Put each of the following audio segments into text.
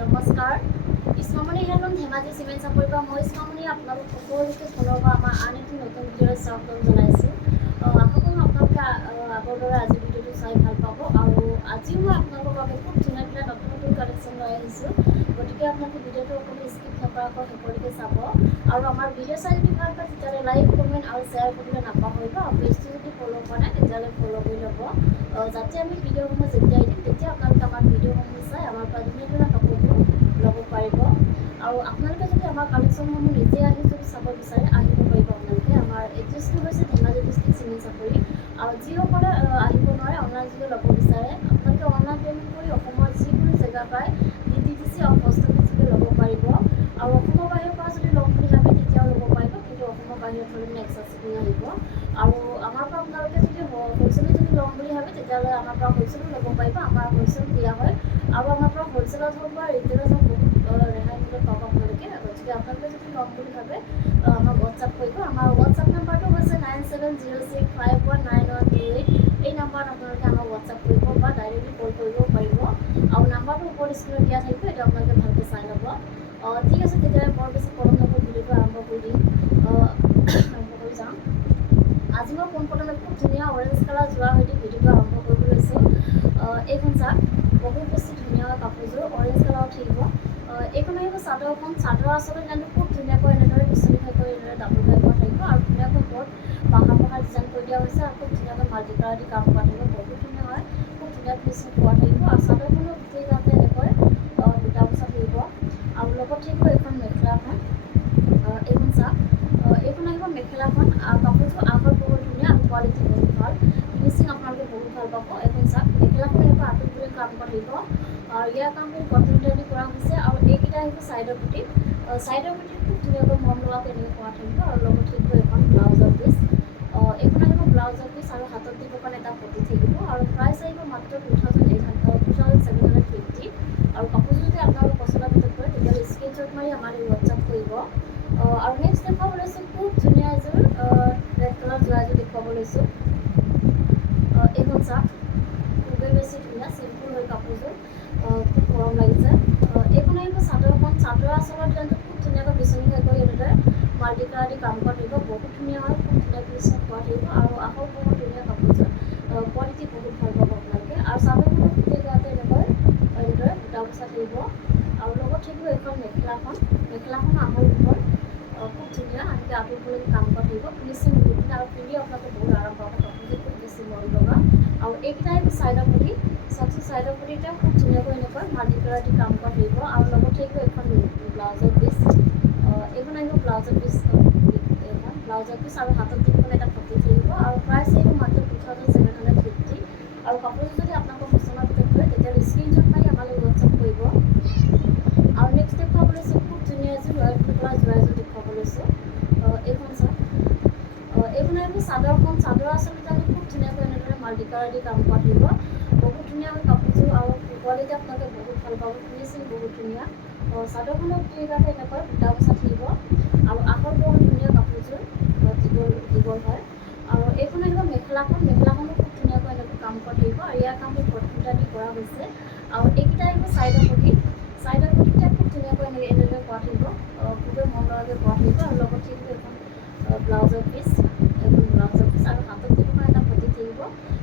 নমস্কাৰ ইছমামণি হেলন ধেমাজি চিমেণ্ট চাপৰিৰ পৰা মই ইছমামণি আপোনালোক সকলোকে পুনৰ আমাৰ আন এটি নতুন ভিডিঅ'লৈ স্বাগতম জনাইছোঁ। আশা কৰোঁ আপোনালোকে আগৰ দৰে আজি ভিডিঅ'টো চাই ভাল পাব আৰু আজিও মই আপোনালোকৰ বাবে খুব ধুনীয়া ধুনীয়া নতুন নতুন কালেকশ্যন লৈ আহিছোঁ। গতিকে আপোনালোকে ভিডিঅ'টো অকণমান স্কিপ নকৰাকৈ শেষলৈকে চাব আৰু আমাৰ ভিডিঅ' চাই যদি ভাল পায় তেতিয়াহ'লে লাইক কমেণ্ট আৰু শ্বেয়াৰ কৰিবলৈ নাপাহৰিব আৰু পেজটো যদি ফ'ল' কৰা নাই তেতিয়াহ'লে ফ'ল' কৰি ল'ব যাতে আমি ভিডিঅ'সমূহ যেতিয়াই দিম তেতিয়া আপোনালোকে আমাৰ ভিডিঅ'সমূহ চাই আমাৰ পৰা ধুনীয়া ধুনীয়া কাপোৰবোৰ ল'ব পাৰিব আৰু আপোনালোকে যদি আমাৰ কালেকশ্যনসমূহ নিজে আহি যদি চাব বিচাৰে আহিব পাৰিব। আপোনালোকে আমাৰ এড্ৰেছটো হৈছে ধেমাজি ডিষ্ট্ৰিক্ট চিমেণ্ট চাপৰি আৰু যিসকলে আহিব নোৱাৰে অনলাইন যোগে ল'ব বিচাৰে আপোনালোকে অনলাইন পে'মেণ্ট কৰি অসমৰ যিকোনো জেগা পাই DTDC আৰু পোষ্ট অফিচ যোগে ল'ব পাৰিব আৰু অসমৰ বাহিৰৰ পৰা যদি ল'ম বুলি ভাবে তেতিয়াও ল'ব পাৰিব, কিন্তু অসমৰ বাহিৰত হ'লে এক্সট্ৰা শ্বিপিং আহিব আৰু আমাৰ পৰা আপোনালোকে যদি হ'লচেলত যদি ল'ম বুলি ভাবে তেতিয়াহ'লে আমাৰ পৰা হ'লচেলো ল'ব পাৰিব। আমাৰ হ'লচেল দিয়া হয় আৰু আমাৰ পৰা হ'লচেলত হওক বা ৰিটেইলত হওক বহুত ৰেহাই মূল্যত পাব আপোনালোকে। গতিকে আপোনালোকে যদি ল'ম বুলি ভাবে আমাক হোৱাটছআপ কৰিব। আমাৰ হোৱাটছআপ নাম্বাৰটো হৈছে 9706519128। এই নাম্বাৰত আপোনালোকে আমাক হোৱাটছআপ কৰিব বা ডাইৰেক্টলি কল কৰিবও পাৰিব আৰু নাম্বাৰটো ওপৰত স্ক্ৰীণত দিয়া থাকিব, এইটো আপোনালোকে ভালকৈ চাই ল'ব। ঠিক আছে, তেতিয়াহ'লে বৰ বেছি পলম নকৰি ভিডিঅ'টো আৰম্ভ কৰি যাওঁ। আজি মই পোনপ্ৰথমে খুব ধুনীয়া অৰেঞ্জ কালাৰ যোৰা সৈতে ভিডিঅ'টো আৰম্ভ কৰিব লৈছোঁ। এইখন চাওক, বহুত বেছি ধুনীয়া কাপোৰযোৰ অৰেঞ্জ কালাৰত থাকিব। এইখন আহিব চাদৰখন। চাদৰ আচলতে জানো খুব ধুনীয়াকৈ এনেদৰে বিচনীভাগকৈ এনেদৰে ডাবুল ভাগত থাকিব আৰু ধুনীয়াকৈ ওপৰত পাহাৰ পাহাৰ ডিজাইন কৰি দিয়া হৈছে আৰু খুব ধুনীয়াকৈ মাল্টি কালাৰ দি কাম কৰা থাকিব। বহুত ধুনীয়া হয়, খুব ধুনীয়া ফিনিচিং পোৱা থাকিব আৰু চাদৰখনৰ গোটেই গাতে এনেকৈ বুটা বচা থাকিব আৰু লগত থাকিব এইখন মেখেলাখন। এইখন চাওক, এইখন আহিব মেখেলাখন। কাপোৰযোৰ আহত বহুত ধুনীয়া আৰু কোৱালিটি বহুত ভাল, ফিনিচিং আপোনালোকে বহুত ভাল পাব। এইখন চাওক, মেখেলাখন আহিব আঁতৰি কৰি কাম কৰা থাকিব আৰু ইয়াৰ কামবোৰ কটন দি কৰা হৈছে আৰু এইকেইটা আহিব চাইডৰ পুটি। চাইডৰ পুটি খুব ধুনীয়াকৈ মৰম লগাকৈ এনেকৈ কৰা থাকিব আৰু লগত থাকিব এখন ব্লাউজৰ পিচ। এইখন আহিব ব্লাউজৰ পিচ আৰু হাতত দিবৰ কাৰণে এটা পটি থাকিব আৰু প্ৰাইচ আহিব মাত্ৰ 2750 আৰু কাপোৰযোৰ যদি আপোনালোকৰ পচন্দৰ ভিতৰত কৰে তেতিয়াহ'লে স্ক্ৰীনশ্বট মাৰি আমালৈ হোৱাটছআপ কৰিব। আৰু নেক্সট দেখুৱাব লৈছোঁ খুব ধুনীয়া এযোৰ ৰেড কালাৰ যোৰা এযোৰ দেখুৱাব লৈছোঁ। এইখন চাওক, খুবেই বেছি ধুনীয়া চিম্পুল হয় কাপোৰযোৰ, খুব মৰম লাগিছে। এইখন আহিব চাদৰখন। চাদৰ আচলতে খুব ধুনীয়াকৈ বিচনী হৈ কৰি এনেদৰে মাল্টি কালাৰ দি কাম কৰা থাকিব। বহুত ধুনীয়া হয়, খুব ধুনীয়া ফিনিচিং পোৱা থাকিব আৰু আহক বহুত ধুনীয়া কাপোৰযোৰ, কোৱালিটি বহুত ভাল পাব আপোনালোকে। আৰু চাদৰখনৰ গোটেই গাতে এনেদৰে বুটা বচা থাকিব আৰু লগত থাকিব এইখন মেখেলাখন। মেখেলাখন আহল ওপৰ খুব ধুনীয়া এনেকৈ আঁতৰিবলৈ কাম কৰা থাকিব। ফিনিচিং বহুত ধুনীয়া আৰু পিন্ধি আপোনালোকে বহুত আৰাম পাব। কাপোৰযোৰ খুব বেছি মৰম লগা আৰু এইকেইটা আহিব চাইডৰ পুটি। চাওকচোন, চাইডৰ পুটিতে খুব ধুনীয়াকৈ এনেকৈ মাল্টি কালাৰ দি কাম কৰা থাকিব আৰু লগত থাকিব এইখন ব্লাউজৰ পিচ। এইখন আহিব ব্লাউজৰ পিচ। এইখন ব্লাউজৰ পিচ আৰু হাতত দিবলৈ এটা পটি থাকিব আৰু প্ৰাইচ আহিব মাত্ৰ 2750 আৰু কাপোৰযোৰ যদি আপোনালোকৰ পচন্দৰ ভিতৰত কৰে তেতিয়াহ'লে স্ক্ৰীনশ্বট মাৰি আমালৈ হোৱাটছআপ কৰিব। আৰু নেক্সট দেখুৱাব লৈছোঁ খুব ধুনীয়া এযোৰ ৰয়েল ব্লু কালাৰ যোৰা এযোৰ দেখুৱাব লৈছোঁ। এইখন চাওক, এইখন আহিব চাদৰখন। চাদৰ আচলতে খুব ধুনীয়াকৈ এনেদৰে মাল্টি কালাৰ দি কাম কৰা থাকিব। বহুত ধুনীয়া হয় কাপোৰযোৰ আৰু কোৱালিটি আপোনালোকে বহুত ভাল পাব, ফিনিচিং বহুত ধুনীয়া। চাদৰখনৰ গোটেই গাতে এনেকৈ বুটা বচা থাকিব আৰু আহত বহুত ধুনীয়া কাপোৰযোৰ দীঘল হয়। আৰু এইখন আহিব মেখেলাখন। মেখেলাখনো খুব ধুনীয়াকৈ এনেকৈ কাম কৰা থাকিব আৰু ইয়াৰ কামবোৰ কটন দি কৰা হৈছে আৰু এইকেইটা আহিব চাইডৰ পুটি। চাইডৰ পুটিকেইটা খুব ধুনীয়াকৈ এনেদৰে কৰা থাকিব, খুবেই মৰম লগাকৈ কৰা থাকিব আৰু লগত থাকিব এখন ব্লাউজৰ পিচ। এখন ব্লাউজৰ পিচ আৰু হাতত দিবৰ কাৰণে এটা পটি থাকিব।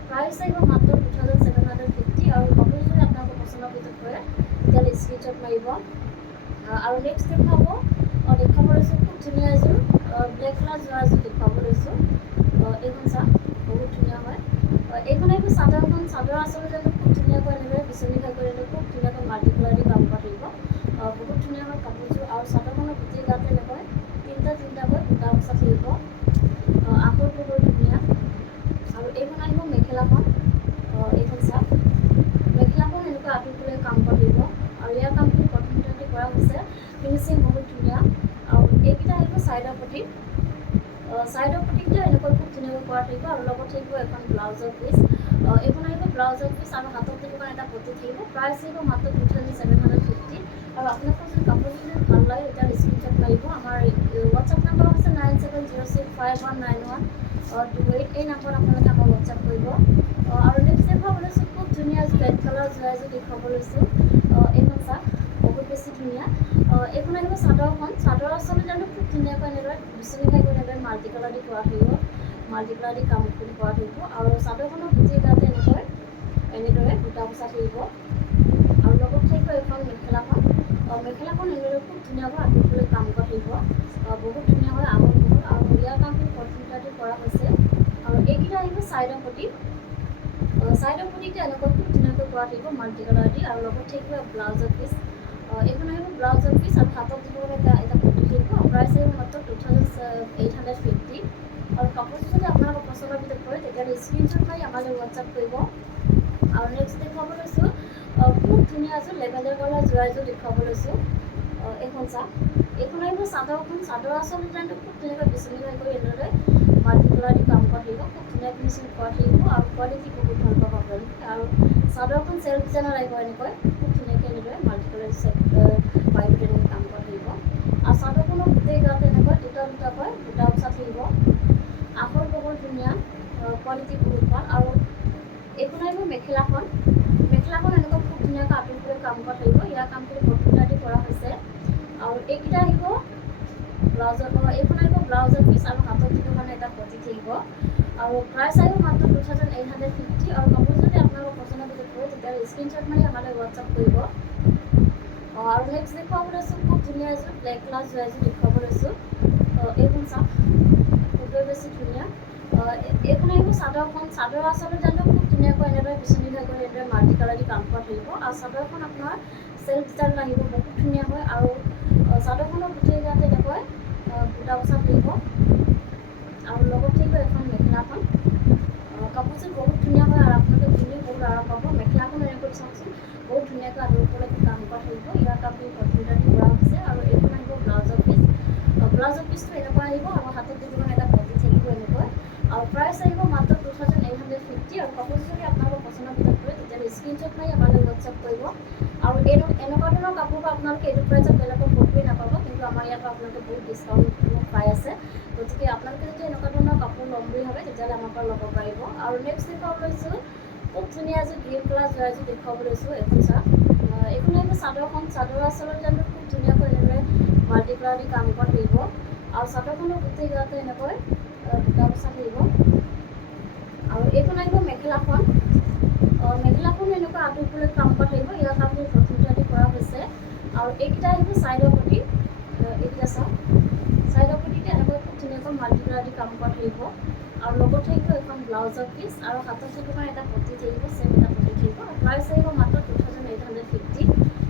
প্ৰাইচ আহিব মাত্ৰ 2750 আৰু কাপোৰযোৰ যদি আপোনালোকৰ পচন্দৰ ভিতৰত কৰে তেতিয়াহ'লে স্ক্ৰীনশ্বট মাৰিব। আৰু নেক্সট দেখুৱাব লৈছোঁ খুব ধুনীয়া এযোৰ ব্লেক কালাৰ যোৰা এযোৰ দেখুৱাব লৈছোঁ। এইখন চাওক, বহুত ধুনীয়া হয়। এইখন আহিব চাদৰখন। চাদৰ আচলতে খুব ধুনীয়াকৈ এনেদৰে বিচনী খাই কৰি খুব ধুনীয়াকৈ মাল্টি কালাৰ দি কাম কৰা থাকিব। বহুত ধুনীয়া হয় কাপোৰযোৰ আৰু চাদৰখনৰ গোটেই গাতে এনেকৈ তিনিটাকৈ বুটা বচা থাকিব। আঁচলটো বৰ ধুনীয়া আৰু এইখন আহিব মেখেলাখন। এইখন চাওক, মেখেলাখন এনেকৈ আঁতৰিবলৈ কাম কৰা থাকিব আৰু ইয়াৰ কামখিনি কটন দি কৰা হৈছে, ফিনিচিং বহুত ধুনীয়া। আৰু এইকেইটা আহিব চাইডৰ পুটি। চাইডৰ পুটিকেইটা এনেকৈ খুব ধুনীয়াকৈ কৰা থাকিব আৰু লগত থাকিব এখন ব্লাউজৰ পিচ। এইখন আহিব ব্লাউজৰ পিচ আৰু হাতত দিবৰ কাৰণে এটা পটি থাকিব। প্ৰাইচ আহিব মাত্ৰ 2750 আৰু আপোনালোকৰ যদি কাপোৰযোৰ যদি ভাল লাগে তেতিয়াহ'লে স্ক্ৰীনশ্বট মাৰিব। আমাৰ হোৱাটছআপ নাম্বাৰ হৈছে 9706519128। এই নাম্বাৰত আপোনালোকে আমাক হোৱাটছআপ কৰিব। আৰু নেক্সট দেখুৱাব লৈছোঁ খুব ধুনীয়া এযোৰ ৰেড কালাৰ যোৰা এযোৰ দেখুৱাব লৈছোঁ। এইখন চাওক, বহুত ধুনীয়াকৈ এনেদৰে বিচনি ঘাইকৈ এনেদৰে মাল্টি কালাৰ দি কৰা থাকিব, মাল্টি কালাৰ দি কাম কৰি কৰা থাকিব। আৰু চাদৰখনৰ গোটেই গাতে এনেদৰে বুটা বচা থাকিব। আৰু লগত থাকিব এখন মেখেলাখন। মেখেলাখন এনেদৰে খুব ধুনীয়াকৈ আঁতৰিবলৈ কাম কৰা থাকিব, বহুত ধুনীয়া হয় আহল বহল। আৰু ইয়াৰ কামখিনি কটনটাদি কৰা হৈছে। আৰু এইকেইটা আহিব চাইডৰ পটি। চাইডৰ পটিটো এনেকৈ খুব ধুনীয়াকৈ কৰা থাকিব মাল্টি কালাৰ দি। আৰু লগত থাকিব ব্লাউজৰ পিচ। এইখন আহিব ব্লাউজৰ পিচ আৰু হাতত দিবলৈ এটা পটি থাকিব। প্ৰাইচ আহিব মাত্ৰ 2850। আৰু কাপোৰটো যদি আপোনালোকৰ পচন্দৰ ভিতৰত পৰে তেতিয়াহ'লে স্ক্ৰীনশ্বট মাৰি আমালৈ হোৱাটছআপ কৰিব। আৰু নেক্সট দেখুৱাব লৈছোঁ খুব ধুনীয়া এযোৰ লেভেণ্ডাৰ কালাৰ যোৰা এযোৰ দেখুৱাব লৈছোঁ। এইখন চাওক, এইখন আহিব চাদৰখন। চাদৰ আচল ডিজাইনটো খুব ধুনীয়াকৈ বিচনি ঘাই কৰি এনেদৰে মাল্টি কালাৰ দি কাম কৰা থাকিব, খুব ধুনীয়া ফিনিচিং কৰা থাকিব। আৰু কোৱালিটি বহুত ভাল পাব আপোনালোকে। আৰু চাদৰখন চেল্ফ ডিজাইনৰ আহিব এনেকৈ খুব ধুনীয়াকৈ এনেদৰে মাল্টি কালাৰ পাইপ তেনেকৈ কাম কৰা থাকিব। আৰু চাদৰখনৰ গোটেই গাতে এনেকৈ দুটা দুটাকৈ বুটা বচা থাকিব, আহল বহল ধুনীয়া, কোৱালিটি বহুত ভাল। আৰু এইখন আহিব মেখেলাখন। মেখেলাখন এনেকৈ খুব ধুনীয়াকৈ আঁতৰিবলৈ কাম কৰা থাকিব। ইয়াৰ কামখিনি কটনটা দি কৰা হৈছে। আৰু এইকেইটা আহিব ব্লাউজৰ, এইখন আহিব ব্লাউজৰ পিচ আৰু হাতত দিব মানে এটা পটি থাকিব। আৰু প্ৰাইচ আহিব মাত্ৰ 2850। আৰু কাপোৰ যদি আপোনালোকৰ পচন্দৰ ভিতৰত পৰে তেতিয়াহ'লে স্ক্ৰীনশ্বট মাৰি আমালৈ হোৱাটছআপ কৰিব। আৰু নেক্সট দেখুৱাব লৈছোঁ খুব ধুনীয়া এযোৰ ব্লেক কালাৰ যোৰা এযোৰ দেখুৱাব লৈছোঁ। এইখন চাওক, খুবেই বেছি ধুনীয়া। এইখন আহিব চাদৰখন। চাদৰ আচলতে জানো খুব ধুনীয়াকৈ এনেদৰে বিচনি ঘাই কৰি এনেদৰে মাল্টি কালাৰ দি কাম কৰা থাকিব। আৰু চাদৰখন আপোনাৰ চেল্ফ ডিজাইন আহিব, বহুত ধুনীয়া হয়। আৰু চাদৰখনৰ গোটেই গাতে এনেকৈ বুটা বচা থাকিব। আৰু লগত থাকিব এখন মেখেলাখন। কাপোৰযোৰ বহুত ধুনীয়া হয় আৰু আপোনালোকে পিন্ধিও বহুত আৰাম পাব। মেখেলাখন এনেকৈ চাওকচোন, বহুত ধুনীয়াকৈ আঁতৰিবলৈ কাম কৰা থাকিব। ইয়াৰ কাপোৰ কটনটা দি কৰা হৈছে। আৰু এইখন আহিব ব্লাউজৰ পিচ। ব্লাউজৰ পিচটো এনেকুৱা আহিব আৰু হাতত দিবলৈ এটা পটি থাকিব এনেকৈ। আৰু প্ৰাইচ আহিব মাত্ৰ 2850। আৰু কাপোৰযোৰ যদি আপোনালোকৰ পচন্দৰ ভিতৰত পৰে তেতিয়াহ'লে স্ক্ৰীনশ্বট মাৰি আমালৈ হোৱাটছআপ কৰিব। আৰু এনেকুৱা ধৰণৰ কাপোৰবোৰ আপোনালোকে এইটো প্ৰাইচত বেলেগত ক'তোৱেই নাপাব, কিন্তু আমাৰ ইয়াৰ পৰা আপোনালোকে বহুত ডিছকাউণ্ট পাই আছে। গতিকে আপোনালোকে যদি এনেকুৱা ধৰণৰ কাপোৰ ল'ম বুলি ভাবে তেতিয়াহ'লে আমাৰ পৰা ল'ব পাৰিব। আৰু নেক্সট দেখুৱাব লৈছোঁ খুব ধুনীয়া এযোৰ গ্ৰীণ কালাৰ যোৰা এযোৰ দেখুৱাব লৈছোঁ। এইখন চাওক, এইখন আহিব চাদৰখন। চাদৰ আচলৰ জানো খুব ধুনীয়াকৈ এনেদৰে মাল্টি কালাৰ দি কাম কৰা থাকিব। আৰু চাদৰখনৰ গোটেই গাতে এনেকৈ বুটা বচা থাকিব। আৰু এইখন আহিব মেখেলাখন। মেখেলাখন এনেকুৱা আঁতৰিবলৈ কাম কৰা থাকিব। ইয়াৰ কামখিনি কটনটা দি কৰা হৈছে। আৰু এইকেইটা আহিব চাইডৰ পটি। এইকেইটা চাওক, চাইডৰ পটিতে এনেকৈ খুব ধুনীয়াকৈ মাল্টি কালাৰ দি কাম কৰা থাকিব। আৰু লগত থাকিব এখন ব্লাউজৰ পিচ আৰু হাতত থাকিব এটা পটি থাকিব, চেম এটা পটি থাকিব। আৰু প্ৰাইচ আহিব মাত্ৰ 2850।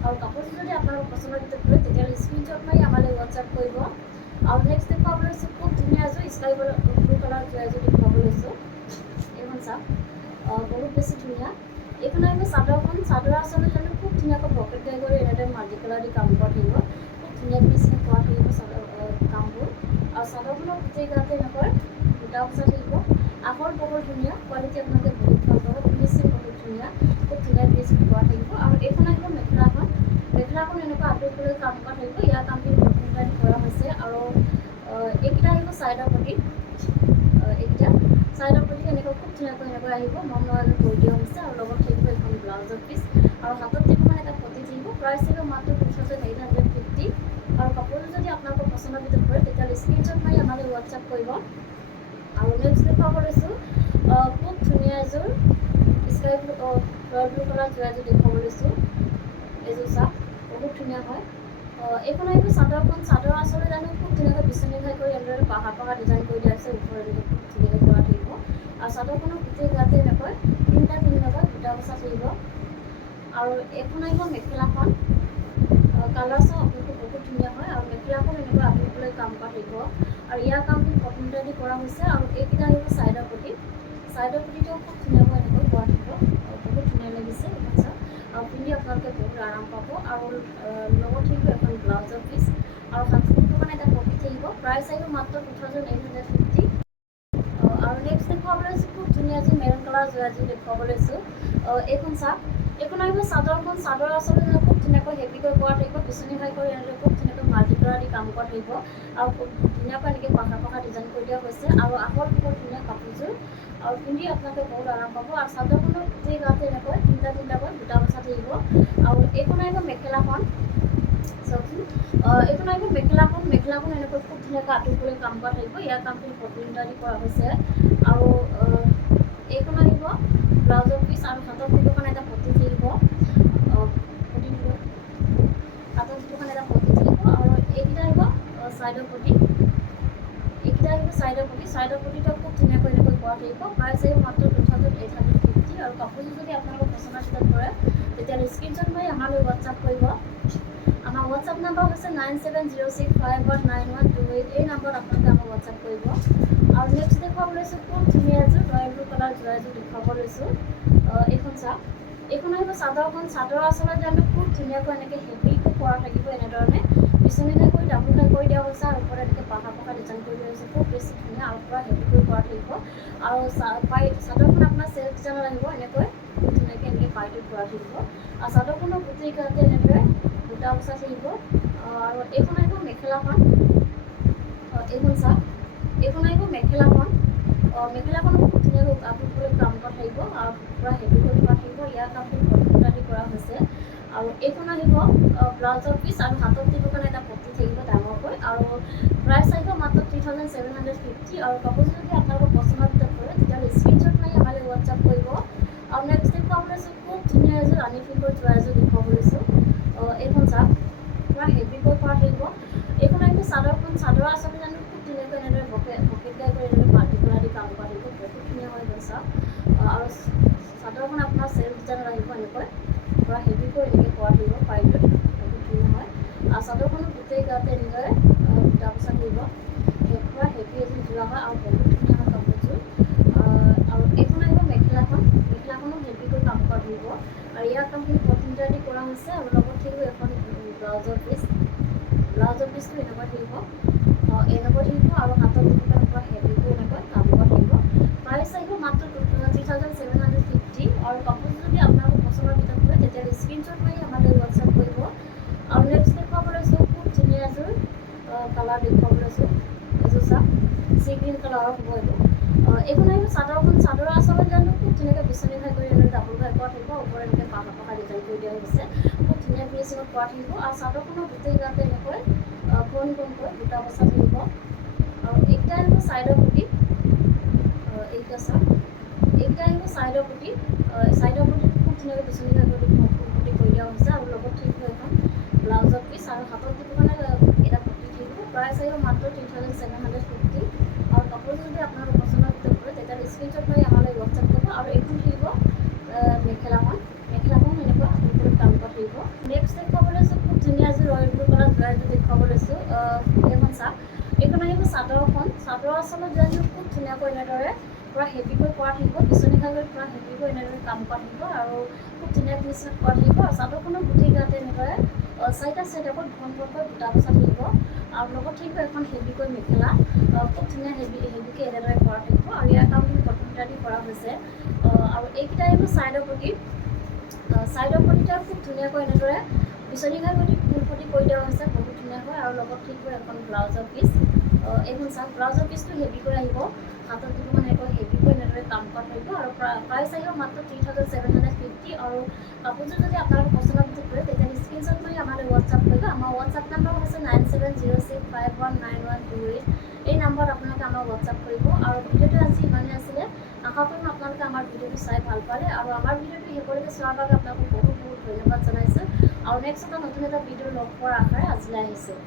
আৰু কাপোৰযোৰ যদি আপোনালোকৰ পচন্দৰ ভিতৰত পৰে তেতিয়াহ'লে স্ক্ৰীনশ্বট মাৰি আমালৈ হোৱাটছআপ কৰিব। আৰু নেক্সট দেখুৱাব লৈছোঁ খুব ধুনীয়া এযোৰ স্কাই ব্লু কালাৰ যোৰা এযোৰ দেখুৱাব লৈছোঁ। এইখন চাওক, বহুত বেছি ধুনীয়া। এইখন আহিব চাদৰখন। চাদৰ আচলতে জানো খুব ধুনীয়াকৈ পকেট গাই কৰি এনেদৰে মাল্টি কালাৰ দি কাম কৰা থাকিব, খুব ধুনীয়া ফিনিচিং কৰা থাকিব চাদৰ কামবোৰ। আৰু চাদৰখনৰ গোটেই গাতে এনেকৈ বুটা বচা থাকিব, আহল বহল ধুনীয়া, কোৱালিটি আপোনালোকে বহুত ভাল পাব। ফিনিচিং বহুত ধুনীয়া, খুব ধুনীয়া ফিনিচিং কৰা থাকিব। আৰু এইখন আহিব মেখেলাখন। মেখেলাখন এনেকুৱা আঁতৰিবলৈ কাম কৰা থাকিব। ইয়াৰ কামখিনি কটনটা দি কৰা হৈছে। আৰু এইকেইটা আহিব চাইডৰ পটি। এইকেইটা চাইডৰ পটি এনেকৈ খুব ধুনীয়াকৈ এনেকৈ আহিব, মম লগাকৈ কৰি দিয়া হৈছে। আৰু লগত থাকিব এখন ব্লাউজৰ পিচ আৰু হাতত দিব মানে এটা পটি থাকিব। প্ৰাইচ থাকিব মাত্ৰ 2850। আৰু কাপোৰযোৰ যদি আপোনালোকৰ পচন্দৰ ভিতৰত পৰে তেতিয়াহ'লে স্ক্ৰীনশ্বট মাৰি আমালৈ হোৱাটছআপ কৰিব। আৰু নেক্সট দেখুৱাব লৈছোঁ খুব ধুনীয়া এযোৰ sky blue royal blue colour যোৰা এযোৰ দেখুৱাব লৈছোঁ। এযোৰ চাওক, বহুত ধুনীয়া হয়। এইখন আহিব চাদৰখন। চাদৰ আচলতে জানো খুব ধুনীয়াকৈ বিচনি ঘাই কৰি এনেদৰে পাহাৰ ডিজাইন কৰি দিয়া হৈছে। ওপৰত এনেকৈ খুব ধুনীয়াকৈ কৰা থাকিব। আৰু চাদৰখনৰ গোটেই গাতে এনেকৈ তিনিটাকৈ বুটা বচা থাকিব। আৰু এইখন আহিব মেখেলাখন। কালাৰ চাওক আপোনালোকে, বহুত ধুনীয়া হয়। আৰু মেখেলাখন এনেকৈ আঁতৰিবলৈ কাম কৰা থাকিব। আৰু ইয়াৰ কামখিনি কটনটা দি কৰা হৈছে। আৰু এইকেইটা আহিব চাইডৰ পটি। চাইডৰ পটিটো খুব ধুনীয়াকৈ এনেকৈ কৰা থাকিব, বহুত ধুনীয়া লাগিছে। এইখন চাওক, আৰু পিন্ধি আপোনালোকে বহুত আৰাম পাব। আৰু লগত থাকিব এখন ব্লাউজৰ পিচ আৰু হাতত মানে এটা পটি থাকিব। প্ৰাইচ আহিব মাত্ৰ 2850। আৰু নেক্সট দেখুৱাব লৈছোঁ খুব ধুনীয়া এযোৰ মেৰুন কালাৰ যোৰা এযোৰ দেখুৱাব লৈছোঁ। এইখন চাওক, এইখন আহিব চাদৰখন। চাদৰ আচলতে খুব ধুনীয়াকৈ হেভিকৈ কৰা থাকিব, বিচনি ঘাই কৰি এনেদৰে খুব ধুনীয়াকৈ মাল্টি কালাৰ দি কাম কৰা থাকিব। আৰু খুব ধুনীয়াকৈ এনেকৈ পাহাৰ ডিজাইন কৰি দিয়া হৈছে। আৰু আহল বহল ধুনীয়া কাপোৰযোৰ, আৰু পিন্ধি আপোনালোকে বহুত আৰাম পাব। আৰু চাদৰখনৰ গোটেই গাতে এনেকৈ তিনিটাকৈ বুটা বচা থাকিব। আৰু এইখন আহিব মেখেলাখন। চাওকচোন, এইখন আহিব মেখেলাখন। মেখেলাখন এনেকৈ খুব ধুনীয়াকৈ আঁতৰিবলৈ কাম কৰা থাকিব। ইয়াৰ কামখিনি পটলিনটা দি কৰা হৈছে। আৰু এইখন আহিব ব্লাউজৰ পিচ আৰু হাতত দিবৰ কাৰণে এটা পটি থাকিব। হাতত দিবৰ কাৰণে এটা পটি থাকিব আৰু এইকেইটা আহিব ছাইডৰ পটি। এইকেইটা আহিব ছাইডৰ পটি। ছাইডৰ পটিটো খুব ধুনীয়াকৈ এনেকৈ কৰা থাকিব। প্ৰাইচ আহিব মাত্ৰ 2850 আৰু কাপোৰযোৰ যদি আপোনালোকৰ পচন্দৰ ভিতৰত পৰে তেতিয়াহ'লে স্ক্ৰীনশ্বট মাৰি আমালৈ হোৱাটছআপ কৰিব। আমাৰ হোৱাটছআপ নাম্বাৰ হৈছে 9706519128। এই নাম্বাৰত আপোনালোকে আমাক হোৱাটছআপ কৰিব। আৰু নেক্সট দেখুৱাব লৈছোঁ খুব ধুনীয়া এযোৰ ৰয়েল ব্লু কালাৰ যোৰা এযোৰ দেখুৱাব লৈছোঁ। এইখন চাওক। এইখন আহিব চাদৰখন। চাদৰ আচলতে আমি খুব ধুনীয়াকৈ এনেকৈ হেভিকৈ কৰা থাকিব। এনেধৰণে বিচনী ঘাই কৰি ডাবুল ঘাই কৰি দিয়া হৈছে আৰু ওপৰত এনেকৈ পাহা পাহা ডিজাইন কৰি দিয়া হৈছে। খুব বেছি ধুনীয়া আৰু পূৰা হেভিকৈ কৰা থাকিব। আৰু চাদৰখন আপোনাৰ চেল্ফ ডিজাইনত আহিব। এনেকৈ খুব ধুনীয়াকৈ এনেকৈ পাইটো কৰা থাকিব। আৰু চাদৰখনৰ গোটেই গাতে এনেদৰে বুটা বচা থাকিব। আৰু এইখন আহিব মেখেলাখন। এইখন চাওক। এইখন আহিব মেখেলাখন। মেখেলাখনো খুব ধুনীয়াকৈ আঁতৰিবলৈ কাম কৰা থাকিব আৰু পূৰা হেভিকৈ কৰা থাকিব। ইয়াৰ কামখিনি পটলিনটা দি কৰা হৈছে। আৰু এইখন আহিব ব্লাউজৰ পিচ আৰু হাতত দিবৰ কাৰণে এটা পটি থাকিব ডাঙৰকৈ। আৰু প্ৰাইচ আহিব মাত্ৰ 3750 আৰু কাপোৰযোৰ যদি আপোনালোকৰ পচন্দৰ ভিতৰত পৰে তেতিয়াহ'লে স্ক্ৰীনশ্বট মাৰি আমালৈ হোৱাটছআপ কৰিব। আৰু নেক্সট দেখুৱাব লৈছোঁ খুব ধুনীয়া এযোৰ ৰাণী পিংকৰ যোৰা এযোৰ দেখুৱাব লৈছোঁ। এইখন চাওক। পূৰা হেভিকৈ কৰা থাকিব। এইখন আহিব চাদৰখন। চাদৰ আচলতে জানো খুব ধুনীয়াকৈ এনেদৰে পকেট গাই কৰি এনেদৰে মাল্টি কালাৰ দি কাম কৰা থাকিব। বহুত ধুনীয়া হৈ গৈ চাওক। আৰু চাদৰখন আপোনাৰ চেল্ফ ডিজাইনত আহিব। এনেকৈ পূৰা হেভিকৈ এনেকৈ কৰা থাকিব পাইটোত। বহুত ধুনীয়া হয়। আৰু চাদৰখনৰ গোটেই গাতে এনেদৰে বুটা বচা থাকিব। পূৰা হেভি এযোৰ যোৰা হয় আৰু বহুত ধুনীয়া হয় কাপোৰযোৰ। আৰু এইখন আহিব মেখেলাখন। মেখেলাখনো হেভিকৈ কাম কৰা থাকিব। আৰু ইয়াৰ কামখিনি পটলিনটা দি কৰা হৈছে। আৰু লগত থাকিব এখন ব্লাউজৰ পিচ। ব্লাউজৰ পিচটো এনেকৈ থাকিব। এনেকৈ থাকিব আৰু হাতত দিবৰ কাৰণে পূৰা হেভিকৈ এনেকৈ কাম কৰা থাকিব। প্ৰাইচ আহিব মাত্ৰ 3750 আৰু কাপোৰযোৰ যদি আপোনালোকৰ পচন্দৰ ভিতৰত পৰে তেতিয়াহ'লে স্ক্ৰীনশ্বট মাৰি আমালৈ হোৱাটছআপ কৰিব। আৰু নেক্সট দেখুৱাব লৈছোঁ খুব ধুনীয়া এযোৰ কালাৰ দেখুৱাব লৈছোঁ। এযোৰ চাওক। চি গ্ৰীণ কালাৰৰ হ'ব এইটো। এইখন আহিব চাদৰখন। চাদৰ আচলতে জানো খুব ধুনীয়াকৈ বিচনী ঘাই কৰি এনেকৈ ডাবুল ঘাই কৰা থাকিব। ওপৰত এনেকৈ পাহা পাহা ডিজাইন কৰি দিয়া হৈছে। খুব ধুনীয়া ফিনিচিঙত কৰা থাকিব। আৰু চাদৰখনৰ গোটেই গাতে এনেকৈ কোণ কোণকৈ বুটা বচা থাকিব। আৰু এইকেইটা আহিব ছাইডৰ পটি। এইকেইটা চাওক। এইকেইটা আহিব ছাইডৰ পটি। ছাইডৰ পটিটো খুব ধুনীয়াকৈ বিচনী ঘাই কৰি পটি কৰি দিয়া হৈছে। আৰু লগত থাকিব এখন ব্লাউজৰ পিচ আৰু হাতত দিবৰ কাৰণে এটা পটি থাকিব। প্ৰাইচ আহিব মাত্ৰ 3750 আৰু কাপোৰযোৰ যদি আপোনালোকৰ পচন্দৰ ভিতৰত পৰে তেতিয়াহ'লে স্ক্ৰীনশ্বট মাৰি আমালৈ হোৱাটছআপ কৰিব। আৰু এইখন থাকিব মেখেলাখন। মেখেলাখন এনেকুৱা আঁতৰিবলৈ কাম কৰা থাকিব। নেক্সট দেখুৱাব লৈছোঁ খুব ধুনীয়া এযোৰ ৰয়েল ব্লু কালাৰ যোৰা এযোৰ দেখুৱাব লৈছোঁ। এইখন চাওক। এইখন আহিব চাদৰখন। চাদৰ আচলত যোৰাযোৰ খুব ধুনীয়াকৈ এনেদৰে পূৰা হেভিকৈ কৰা থাকিব। বিচনী ঘাই কৰি পূৰা হেভিকৈ এনেদৰে কাম কৰা থাকিব আৰু খুব ধুনীয়া ফিনিচিঙত কৰা থাকিব। আৰু চাদৰখনৰ গোটেই গাতে এনেদৰে চাৰিটা ছাইডত ঘন ঘনকৈ বুটা বচা থাকিব। আৰু লগত থাকিব এখন হেভিকৈ মেখেলা। খুব ধুনীয়া হেভিকৈ এনেদৰে কৰা থাকিব। আৰু ইয়াৰ কামখিনি পটলিনটা দি কৰা হৈছে। আৰু এইকেইটা আহিব ছাইডৰ পটি। ছাইডৰ পটিটা খুব ধুনীয়াকৈ এনেদৰে বিচনী ঘাই কৰি ফুল পটি কৰি দিয়া হৈছে। বহুত ধুনীয়া হয়। আৰু লগত থাকিব এখন ব্লাউজৰ পিচ। এইখন চাওক। ব্লাউজৰ পিচটো হেভিকৈ আহিব। হাতত দিব মানে এনেকৈ হেভিকৈ এনেদৰে কাম কৰা থাকিব। আৰু প্ৰাইচ আহিব মাত্ৰ 3750 আৰু কাপোৰযোৰ যদি আপোনালোকৰ পচন্দৰ ভিতৰত পৰে তেতিয়াহ'লে স্ক্ৰীনশ্বট মাৰি আমালৈ হোৱাটছআপ কৰিব। আমাৰ হোৱাটছআপ নাম্বাৰ হৈছে 9706519128। এই নাম্বাৰত আপোনালোকে আমাক হোৱাটছআপ কৰিব। আৰু ভিডিঅ'টো আজি ইমানেই আছিলে। আশা কৰিম আপোনালোকে আমাৰ ভিডিঅ'টো চাই ভাল পালে। আৰু আমাৰ ভিডিঅ'টো শেষলৈকে চোৱাৰ বাবে আপোনালোকক বহুত বহুত ধন্যবাদ জনাইছোঁ। আৰু নেক্সট এটা নতুন এটা ভিডিঅ' লগ পোৱাৰ আশাৰে আজিলৈ আহিছোঁ।